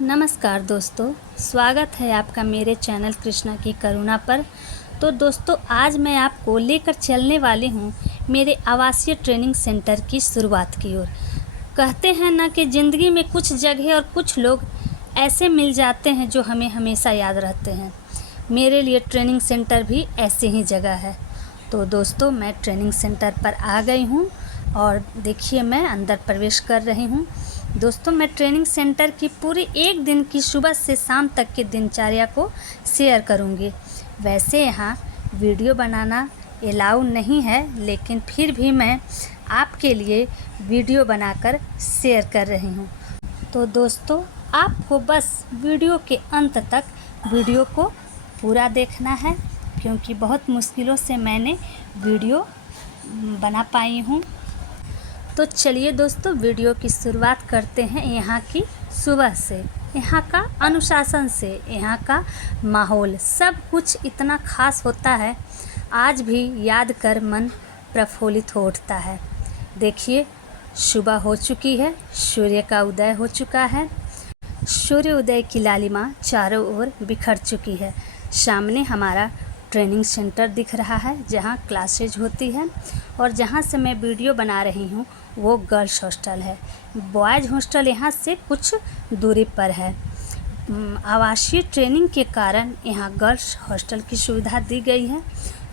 नमस्कार दोस्तों, स्वागत है आपका मेरे चैनल कृष्णा की करुणा पर। तो दोस्तों, आज मैं आपको लेकर चलने वाली हूँ मेरे आवासीय ट्रेनिंग सेंटर की शुरुआत की ओर। कहते हैं ना कि ज़िंदगी में कुछ जगह और कुछ लोग ऐसे मिल जाते हैं जो हमें हमेशा याद रहते हैं। मेरे लिए ट्रेनिंग सेंटर भी ऐसी ही जगह है। तो दोस्तों, मैं ट्रेनिंग सेंटर पर आ गई हूँ और देखिए मैं अंदर प्रवेश कर रही हूँ। दोस्तों, मैं ट्रेनिंग सेंटर की पूरी एक दिन की सुबह से शाम तक की दिनचर्या को शेयर करूँगी। वैसे यहाँ वीडियो बनाना अलाउ नहीं है, लेकिन फिर भी मैं आपके लिए वीडियो बनाकर शेयर कर रही हूँ। तो दोस्तों, आपको बस वीडियो के अंत तक वीडियो को पूरा देखना है, क्योंकि बहुत मुश्किलों से मैंने वीडियो बना पाई हूँ। तो चलिए दोस्तों, वीडियो की शुरुआत करते हैं यहाँ की सुबह से, यहाँ का अनुशासन से। यहाँ का माहौल सब कुछ इतना ख़ास होता है, आज भी याद कर मन प्रफुल्लित हो उठता है। देखिए, सुबह हो चुकी है, सूर्य का उदय हो चुका है। सूर्य उदय की लालिमा चारों ओर बिखर चुकी है। सामने हमारा ट्रेनिंग सेंटर दिख रहा है, जहां क्लासेज होती है, और जहां से मैं वीडियो बना रही हूं वो गर्ल्स हॉस्टल है। बॉयज़ हॉस्टल यहां से कुछ दूरी पर है। आवासीय ट्रेनिंग के कारण यहाँ गर्ल्स हॉस्टल की सुविधा दी गई है।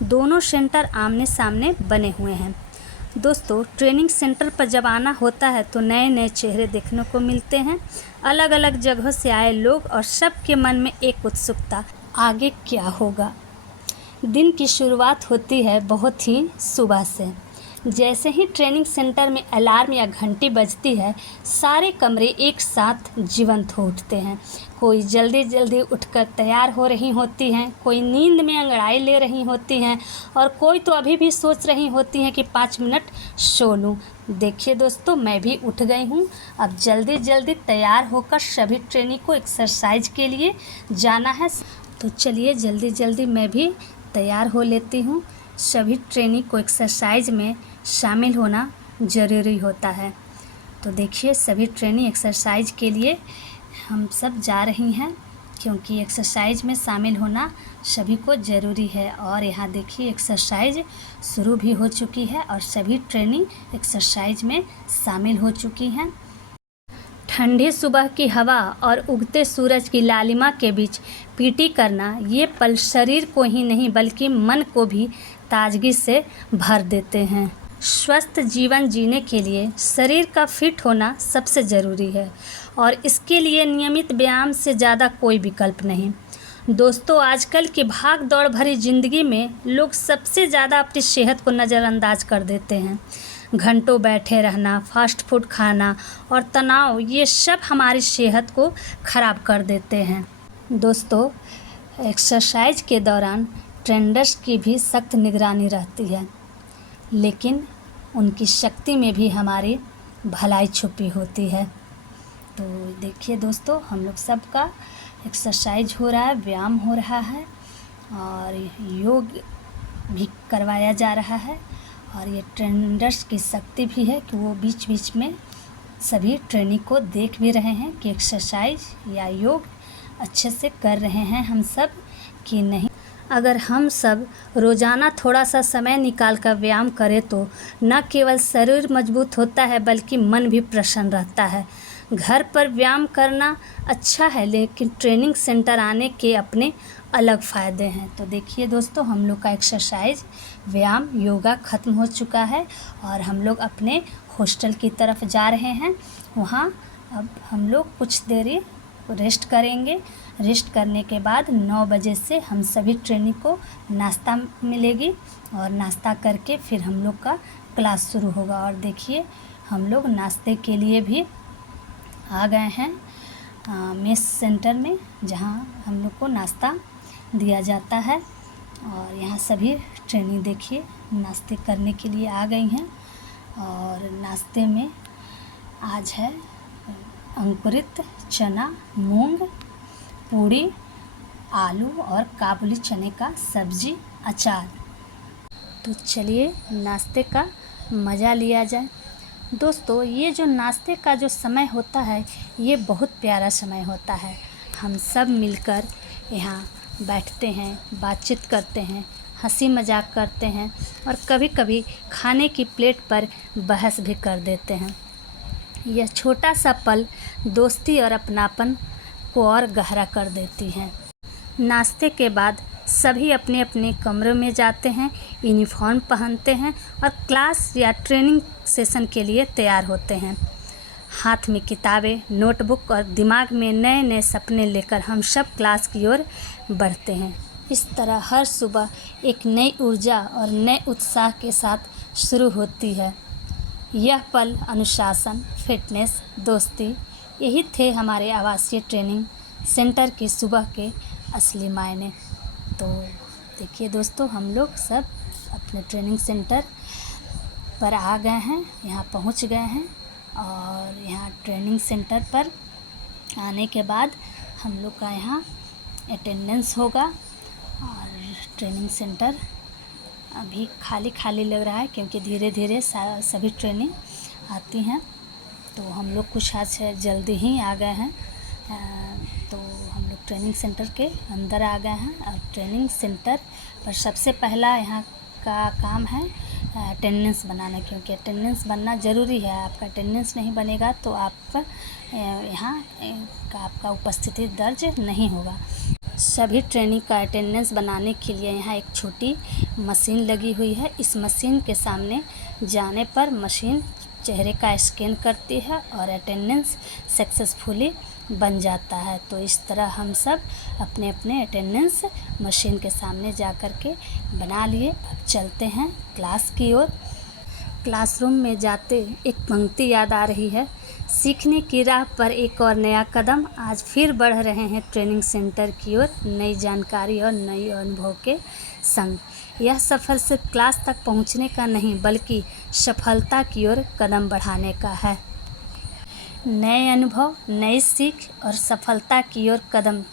दोनों सेंटर आमने सामने बने हुए हैं। दोस्तों, ट्रेनिंग सेंटर पर जब आना होता है तो नए नए चेहरे देखने को मिलते हैं, अलग अलग जगहों से आए लोग, और सबके मन में एक उत्सुकता, आगे क्या होगा। दिन की शुरुआत होती है बहुत ही सुबह से। जैसे ही ट्रेनिंग सेंटर में अलार्म या घंटी बजती है, सारे कमरे एक साथ जीवंत हो उठते हैं। कोई जल्दी जल्दी उठकर तैयार हो रही होती हैं, कोई नींद में अंगड़ाई ले रही होती हैं, और कोई तो अभी भी सोच रही होती हैं कि 5 मिनट सो लूँ। देखिए दोस्तों, मैं भी उठ गई हूँ। अब जल्दी जल्दी तैयार होकर सभी ट्रेनी को एक्सरसाइज के लिए जाना है। तो चलिए जल्दी जल्दी मैं भी तैयार हो लेती हूँ। सभी ट्रेनी को एक्सरसाइज में शामिल होना ज़रूरी होता है। तो देखिए, सभी ट्रेनी एक्सरसाइज के लिए हम सब जा रही हैं, क्योंकि एक्सरसाइज में शामिल होना सभी को ज़रूरी है। और यहाँ देखिए, एक्सरसाइज शुरू भी हो चुकी है और सभी ट्रेनी एक्सरसाइज में शामिल हो चुकी हैं। ठंडी सुबह की हवा और उगते सूरज की लालिमा के बीच पीटी करना, ये पल शरीर को ही नहीं बल्कि मन को भी ताजगी से भर देते हैं। स्वस्थ जीवन जीने के लिए शरीर का फिट होना सबसे ज़रूरी है, और इसके लिए नियमित व्यायाम से ज़्यादा कोई विकल्प नहीं। दोस्तों, आजकल की भाग दौड़ भरी ज़िंदगी में लोग सबसे ज़्यादा अपनी सेहत को नज़रअंदाज कर देते हैं। घंटों बैठे रहना, फास्ट फूड खाना और तनाव, ये सब हमारी सेहत को ख़राब कर देते हैं। दोस्तों, एक्सरसाइज के दौरान ट्रेनर्स की भी सख्त निगरानी रहती है, लेकिन उनकी शक्ति में भी हमारी भलाई छुपी होती है। तो देखिए दोस्तों, हम लोग सबका एक्सरसाइज हो रहा है, व्यायाम हो रहा है, और योग भी करवाया जा रहा है। और ये ट्रेनर्स की शक्ति भी है कि वो बीच बीच में सभी ट्रेनिंग को देख भी रहे हैं कि एक्सरसाइज या योग अच्छे से कर रहे हैं हम सब कि नहीं। अगर हम सब रोज़ाना थोड़ा सा समय निकाल कर व्यायाम करें तो न केवल शरीर मजबूत होता है बल्कि मन भी प्रसन्न रहता है। घर पर व्यायाम करना अच्छा है, लेकिन ट्रेनिंग सेंटर आने के अपने अलग फ़ायदे हैं। तो देखिए दोस्तों, हम लोग का एक्सरसाइज, व्यायाम, योगा ख़त्म हो चुका है और हम लोग अपने हॉस्टल की तरफ जा रहे हैं। वहाँ अब हम लोग कुछ देरी रेस्ट करेंगे। रेस्ट करने के बाद 9 बजे से हम सभी ट्रेनी को नाश्ता मिलेगी, और नाश्ता करके फिर हम लोग का क्लास शुरू होगा। और देखिए, हम लोग नाश्ते के लिए भी आ गए हैं मेस सेंटर में, जहाँ हम लोग को नाश्ता दिया जाता है। और यहाँ सभी ट्रेनी देखिए नाश्ते करने के लिए आ गई हैं। और नाश्ते में आज है अंकुरित चना, मूंग, पूड़ी, आलू और काबुली चने का सब्जी, अचार। तो चलिए नाश्ते का मज़ा लिया जाए। दोस्तों, ये जो नाश्ते का जो समय होता है ये बहुत प्यारा समय होता है। हम सब मिलकर यहाँ बैठते हैं, बातचीत करते हैं, हंसी मजाक करते हैं और कभी कभी खाने की प्लेट पर बहस भी कर देते हैं। यह छोटा सा पल दोस्ती और अपनापन को और गहरा कर देती है। नाश्ते के बाद सभी अपने अपने कमरों में जाते हैं, यूनिफॉर्म पहनते हैं और क्लास या ट्रेनिंग सेशन के लिए तैयार होते हैं। हाथ में किताबें, नोटबुक और दिमाग में नए नए सपने लेकर हम सब क्लास की ओर बढ़ते हैं। इस तरह हर सुबह एक नई ऊर्जा और नए उत्साह के साथ शुरू होती है। यह पल अनुशासन, फिटनेस, दोस्ती, यही थे हमारे आवासीय ट्रेनिंग सेंटर की सुबह के असली मायने। तो देखिए दोस्तों, हम लोग सब अपने ट्रेनिंग सेंटर पर आ गए हैं, यहाँ पहुँच गए हैं और यहाँ ट्रेनिंग सेंटर पर आने के बाद हम लोग का यहाँ अटेंडेंस होगा। और ट्रेनिंग सेंटर अभी खाली खाली लग रहा है क्योंकि धीरे धीरे सभी ट्रेनिंग आती हैं। तो हम लोग कुछ आज जल्दी ही आ गए हैं। तो हम लोग ट्रेनिंग सेंटर के अंदर आ गए हैं और ट्रेनिंग सेंटर पर सबसे पहला यहाँ का काम है अटेंडेंस बनाना, क्योंकि अटेंडेंस बनना ज़रूरी है। आपका अटेंडेंस नहीं बनेगा तो आपका यहाँ का आपका उपस्थिति दर्ज नहीं होगा। सभी ट्रेनिंग का अटेंडेंस बनाने के लिए यहाँ एक छोटी मशीन लगी हुई है। इस मशीन के सामने जाने पर मशीन चेहरे का स्कैन करती है और अटेंडेंस सक्सेसफुली बन जाता है। तो इस तरह हम सब अपने अपने अटेंडेंस मशीन के सामने जा कर के बना लिए। अब चलते हैं क्लास की ओर। क्लासरूम में जाते एक पंक्ति याद आ रही है, सीखने की राह पर एक और नया कदम। आज फिर बढ़ रहे हैं ट्रेनिंग सेंटर की ओर, नई जानकारी और नए अनुभव के संग। यह सफ़र सिर्फ क्लास तक पहुंचने का नहीं बल्कि सफलता की ओर कदम बढ़ाने का है। नए अनुभव, नई सीख और सफलता की ओर कदम।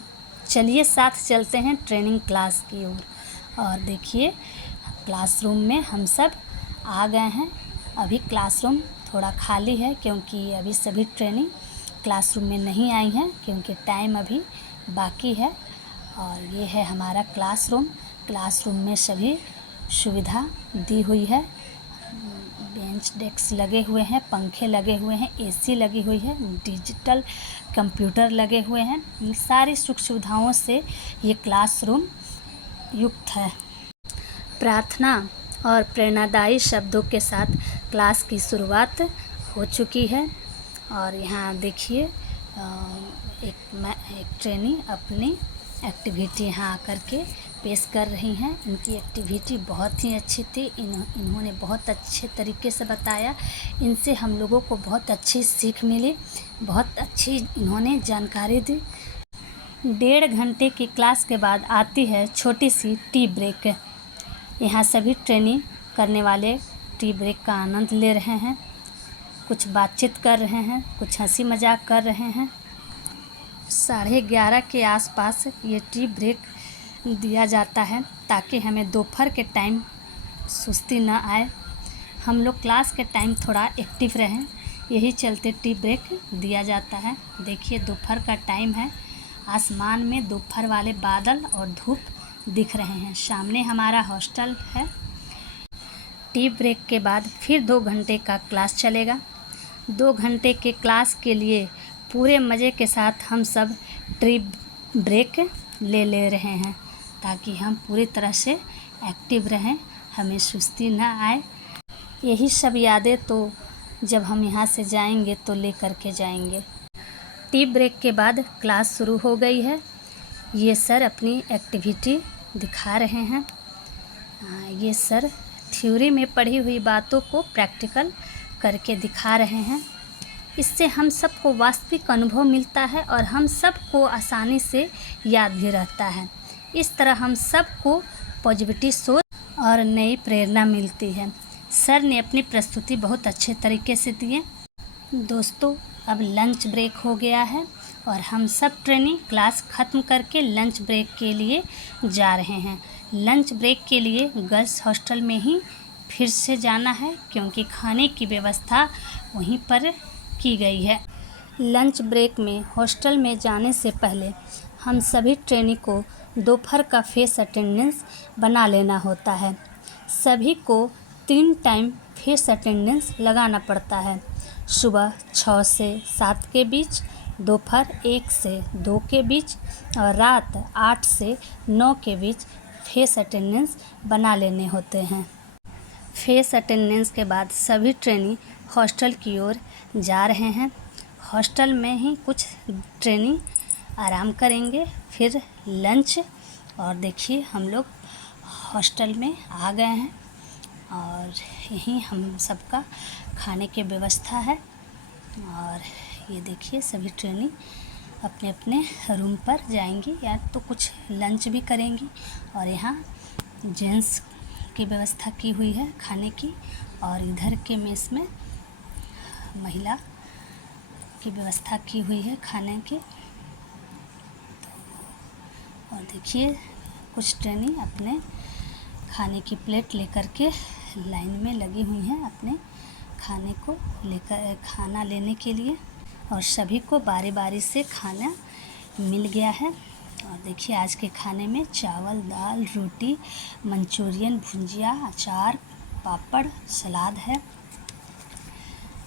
चलिए साथ चलते हैं ट्रेनिंग क्लास की ओर। और देखिए क्लासरूम में हम सब आ गए हैं। अभी क्लासरूम थोड़ा खाली है क्योंकि अभी सभी ट्रेनिंग क्लासरूम में नहीं आई हैं क्योंकि टाइम अभी बाकी है। और ये है हमारा क्लासरूम। क्लासरूम में सभी सुविधा दी हुई है। बेंच डेस्क लगे हुए हैं, पंखे लगे हुए हैं, एसी लगी हुई है, डिजिटल कंप्यूटर लगे हुए हैं। इन सारी सुख सुविधाओं से ये क्लासरूम युक्त है। प्रार्थना और प्रेरणादायी शब्दों के साथ क्लास की शुरुआत हो चुकी है। और यहाँ देखिए एक ट्रेनी अपनी एक्टिविटी यहाँ आकर के पेश कर रही हैं। इनकी एक्टिविटी बहुत ही अच्छी थी। इन्होंने बहुत अच्छे तरीके से बताया। इनसे हम लोगों को बहुत अच्छी सीख मिली, बहुत अच्छी इन्होंने जानकारी दी। 1.5 घंटे की क्लास के बाद आती है छोटी सी टी ब्रेक। यहाँ सभी ट्रेनिंग करने वाले टी ब्रेक का आनंद ले रहे हैं, कुछ बातचीत कर रहे हैं, कुछ हंसी मजाक कर रहे हैं। 11:30 के आसपास ये टी ब्रेक दिया जाता है ताकि हमें दोपहर के टाइम सुस्ती न आए। हम लोग क्लास के टाइम थोड़ा एक्टिव रहें, यही चलते टी ब्रेक दिया जाता है। देखिए दोपहर का टाइम है, आसमान में दोपहर वाले बादल और धूप दिख रहे हैं। सामने हमारा हॉस्टल है। टी ब्रेक के बाद फिर 2 घंटे का क्लास चलेगा। 2 घंटे के क्लास के लिए पूरे मज़े के साथ हम सब टी ब्रेक ले रहे हैं ताकि हम पूरी तरह से एक्टिव रहें, हमें सुस्ती ना आए। यही सब यादें तो जब हम यहाँ से जाएंगे तो ले कर के जाएंगे। टी ब्रेक के बाद क्लास शुरू हो गई है। ये सर अपनी एक्टिविटी दिखा रहे हैं। ये सर थ्योरी में पढ़ी हुई बातों को प्रैक्टिकल करके दिखा रहे हैं। इससे हम सबको वास्तविक अनुभव मिलता है और हम सबको आसानी से याद भी रहता है। इस तरह हम सबको पॉजिटिव सोच और नई प्रेरणा मिलती है। सर ने अपनी प्रस्तुति बहुत अच्छे तरीके से दी है। दोस्तों, अब लंच ब्रेक हो गया है और हम सब ट्रेनिंग क्लास ख़त्म करके लंच ब्रेक के लिए जा रहे हैं। लंच ब्रेक के लिए गर्ल्स हॉस्टल में ही फिर से जाना है, क्योंकि खाने की व्यवस्था वहीं पर की गई है। लंच ब्रेक में हॉस्टल में जाने से पहले हम सभी ट्रेनी को दोपहर का फेस अटेंडेंस बना लेना होता है। सभी को 3 टाइम फेस अटेंडेंस लगाना पड़ता है। सुबह 6 से 7 के बीच, दोपहर 1 से 2 के बीच और रात 8 से 9 के बीच फेस अटेंडेंस बना लेने होते हैं। फेस अटेंडेंस के बाद सभी ट्रेनी हॉस्टल की ओर जा रहे हैं। हॉस्टल में ही कुछ ट्रेनी आराम करेंगे, फिर लंच। और देखिए हम लोग हॉस्टल में आ गए हैं और यहीं हम सबका खाने की व्यवस्था है। और ये देखिए सभी ट्रेनी अपने अपने रूम पर जाएंगी या तो कुछ लंच भी करेंगी। और यहाँ जेंट्स की व्यवस्था की हुई है खाने की, और इधर के मेस में महिला की व्यवस्था की हुई है खाने की। और देखिए कुछ ट्रेनी अपने खाने की प्लेट लेकर के लाइन में लगी हुई हैं अपने खाने को लेकर, खाना लेने के लिए। और सभी को बारी बारी से खाना मिल गया है। और देखिए आज के खाने में चावल, दाल, रोटी, मंचूरियन, भुजिया, अचार, पापड़, सलाद है।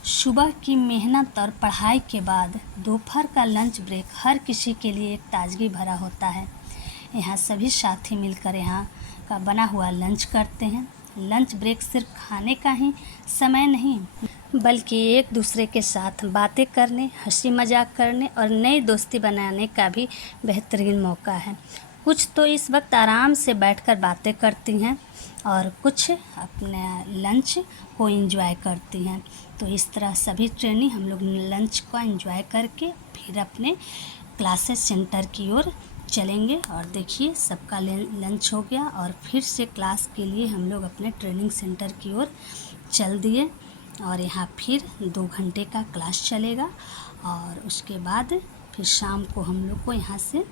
सुबह की मेहनत और पढ़ाई के बाद दोपहर का लंच ब्रेक हर किसी के लिए एक ताजगी भरा होता है। यहाँ सभी साथी मिलकर यहाँ का बना हुआ लंच करते हैं। लंच ब्रेक सिर्फ खाने का ही समय नहीं, बल्कि एक दूसरे के साथ बातें करने, हंसी मजाक करने और नई दोस्ती बनाने का भी बेहतरीन मौका है। कुछ तो इस वक्त आराम से बैठकर बातें करती हैं और कुछ अपने लंच को एंजॉय करती हैं। तो इस तरह सभी ट्रेनी हम लोग लंच को एंजॉय करके फिर अपने क्लासेस सेंटर की ओर चलेंगे। और देखिए सबका लंच हो गया और फिर से क्लास के लिए हम लोग अपने ट्रेनिंग सेंटर की ओर चल दिए। और यहाँ फिर 2 घंटे का क्लास चलेगा और उसके बाद फिर शाम को हम लोग को यहाँ से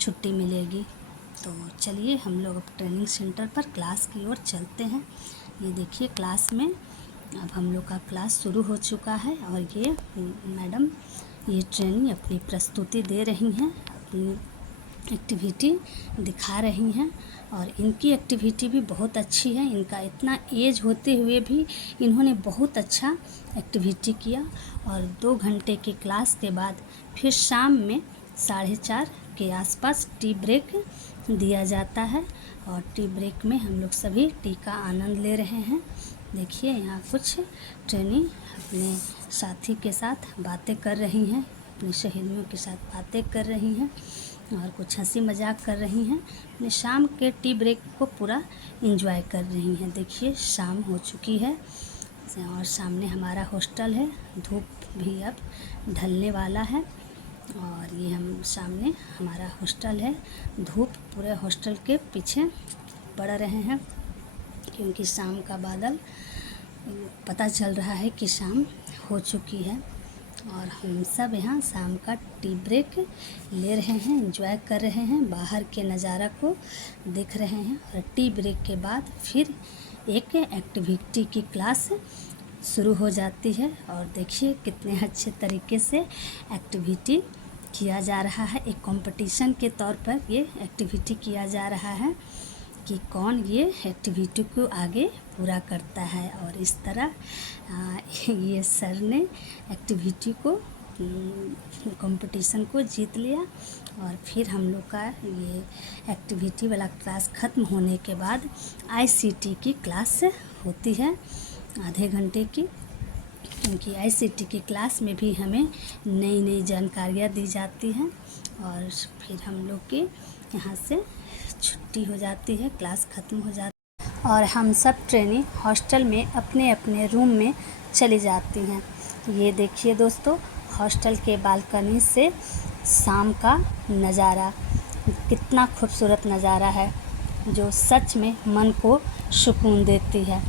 छुट्टी मिलेगी। तो चलिए हम लोग अब ट्रेनिंग सेंटर पर क्लास की ओर चलते हैं। ये देखिए क्लास में अब हम लोग का क्लास शुरू हो चुका है और ये मैडम ये ट्रेनी अपनी प्रस्तुति दे रही हैं, अपनी एक्टिविटी दिखा रही हैं। और इनकी एक्टिविटी भी बहुत अच्छी है। इनका इतना एज होते हुए भी इन्होंने बहुत अच्छा एक्टिविटी किया। और 2 घंटे की क्लास के बाद फिर शाम में 4:30 के आसपास टी ब्रेक दिया जाता है। और टी ब्रेक में हम लोग सभी टी का आनंद ले रहे हैं। देखिए यहाँ कुछ ट्रेनी अपने साथी के साथ बातें कर रही हैं, अपनी सहेलियों के साथ बातें कर रही हैं और कुछ हंसी मजाक कर रही हैं। अपने शाम के टी ब्रेक को पूरा एंजॉय कर रही हैं। देखिए शाम हो चुकी है और सामने हमारा हॉस्टल है। धूप भी अब ढलने वाला है और ये हम सामने हमारा हॉस्टल है। धूप पूरे हॉस्टल के पीछे पड़ रहे हैं क्योंकि शाम का बादल पता चल रहा है कि शाम हो चुकी है। और हम सब यहाँ शाम का टी ब्रेक ले रहे हैं, एंजॉय कर रहे हैं, बाहर के नज़ारा को देख रहे हैं। और टी ब्रेक के बाद फिर एक एक्टिविटी की क्लास शुरू हो जाती है। और देखिए कितने अच्छे तरीके से एक्टिविटी किया जा रहा है। एक कंपटीशन के तौर पर ये एक्टिविटी किया जा रहा है कि कौन ये एक्टिविटी को आगे पूरा करता है। और इस तरह ये सर ने एक्टिविटी को कंपटीशन को जीत लिया। और फिर हम लोग का ये एक्टिविटी वाला क्लास ख़त्म होने के बाद आईसीटी की क्लास होती है आधे घंटे की, क्योंकि आईसीटी की क्लास में भी हमें नई नई जानकारियाँ दी जाती हैं। और फिर हम लोग की यहाँ से छुट्टी हो जाती है, क्लास ख़त्म हो जाती है और हम सब ट्रेनी हॉस्टल में अपने अपने रूम में चली जाती हैं। ये देखिए दोस्तों हॉस्टल के बालकनी से शाम का नज़ारा, कितना खूबसूरत नज़ारा है जो सच में मन को सुकून देती है।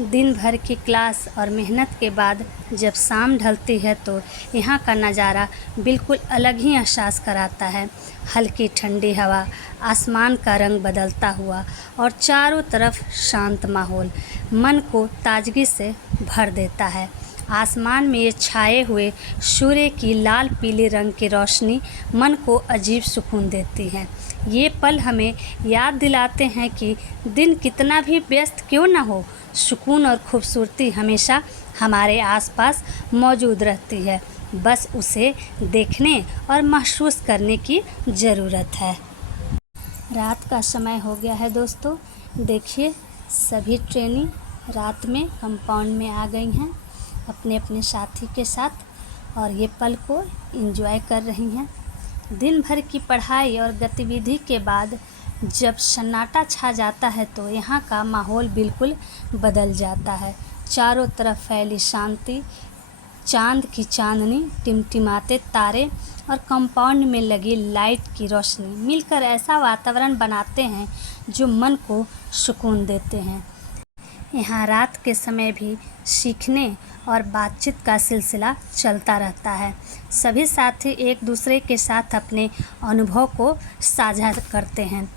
दिन भर की क्लास और मेहनत के बाद जब शाम ढलती है तो यहाँ का नज़ारा बिल्कुल अलग ही एहसास कराता है। हल्की ठंडी हवा, आसमान का रंग बदलता हुआ और चारों तरफ शांत माहौल मन को ताजगी से भर देता है। आसमान में ये छाए हुए सूर्य की लाल पीले रंग की रोशनी मन को अजीब सुकून देती है। ये पल हमें याद दिलाते हैं कि दिन कितना भी व्यस्त क्यों न हो, सुकून और खूबसूरती हमेशा हमारे आसपास मौजूद रहती है। बस उसे देखने और महसूस करने की ज़रूरत है। रात का समय हो गया है दोस्तों। देखिए, सभी ट्रेनी रात में कंपाउंड में आ गई हैं अपने अपने साथी के साथ और ये पल को एंजॉय कर रही हैं। दिन भर की पढ़ाई और गतिविधि के बाद जब सन्नाटा छा जाता है तो यहाँ का माहौल बिल्कुल बदल जाता है। चारों तरफ फैली शांति, चांद की चांदनी, टिमटिमाते तारे और कंपाउंड में लगी लाइट की रोशनी मिलकर ऐसा वातावरण बनाते हैं जो मन को सुकून देते हैं। यहाँ रात के समय भी सीखने और बातचीत का सिलसिला चलता रहता है। सभी साथी एक दूसरे के साथ अपने अनुभव को साझा करते हैं।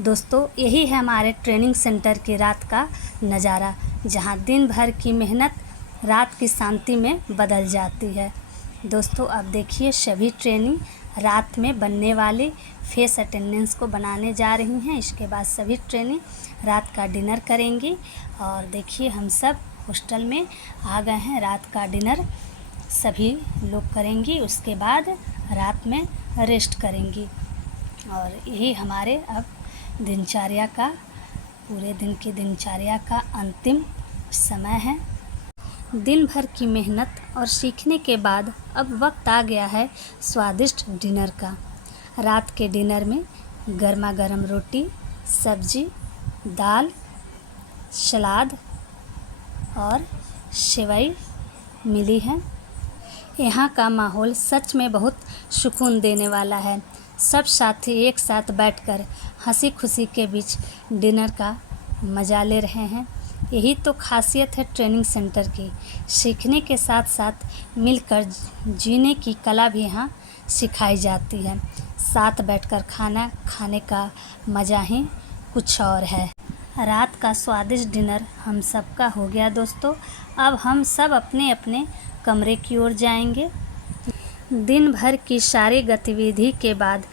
दोस्तों, यही है हमारे ट्रेनिंग सेंटर की रात का नज़ारा, जहाँ दिन भर की मेहनत रात की शांति में बदल जाती है। दोस्तों, अब देखिए, सभी ट्रेनी रात में बनने वाली फेस अटेंडेंस को बनाने जा रही हैं। इसके बाद सभी ट्रेनी रात का डिनर करेंगी और देखिए, हम सब हॉस्टल में आ गए हैं। रात का डिनर सभी लोग करेंगी, उसके बाद रात में रेस्ट करेंगी और यही हमारे अब दिनचर्या का, पूरे दिन की दिनचर्या का अंतिम समय है। दिन भर की मेहनत और सीखने के बाद अब वक्त आ गया है स्वादिष्ट डिनर का। रात के डिनर में गर्मा गर्म रोटी, सब्जी, दाल, सलाद और सेवई मिली है। यहाँ का माहौल सच में बहुत सुकून देने वाला है। सब साथी एक साथ बैठकर हंसी खुशी के बीच डिनर का मज़ा ले रहे हैं। यही तो खासियत है ट्रेनिंग सेंटर की। सीखने के साथ साथ मिलकर जीने की कला भी यहाँ सिखाई जाती है। साथ बैठकर खाना खाने का मज़ा ही कुछ और है। रात का स्वादिष्ट डिनर हम सबका हो गया दोस्तों। अब हम सब अपने अपने कमरे की ओर जाएंगे। दिन भर की सारी गतिविधि के बाद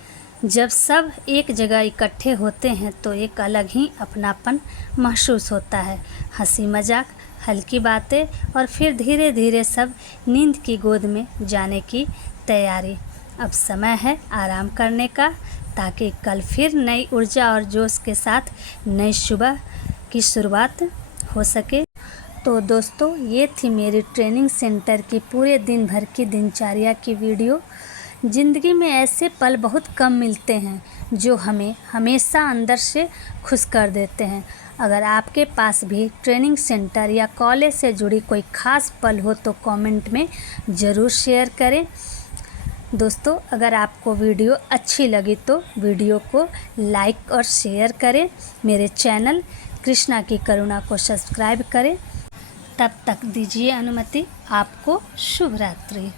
जब सब एक जगह इकट्ठे होते हैं तो एक अलग ही अपनापन महसूस होता है। हंसी मजाक, हल्की बातें और फिर धीरे धीरे सब नींद की गोद में जाने की तैयारी। अब समय है आराम करने का, ताकि कल फिर नई ऊर्जा और जोश के साथ नई सुबह की शुरुआत हो सके। तो दोस्तों, ये थी मेरी ट्रेनिंग सेंटर की पूरे दिन भर की दिनचर्या की वीडियो। ज़िंदगी में ऐसे पल बहुत कम मिलते हैं जो हमें हमेशा अंदर से खुश कर देते हैं। अगर आपके पास भी ट्रेनिंग सेंटर या कॉलेज से जुड़ी कोई ख़ास पल हो तो कमेंट में ज़रूर शेयर करें। दोस्तों, अगर आपको वीडियो अच्छी लगी तो वीडियो को लाइक और शेयर करें। मेरे चैनल कृष्णा की करुणा को सब्सक्राइब करें। तब तक दीजिए अनुमति। आपको शुभ रात्रि।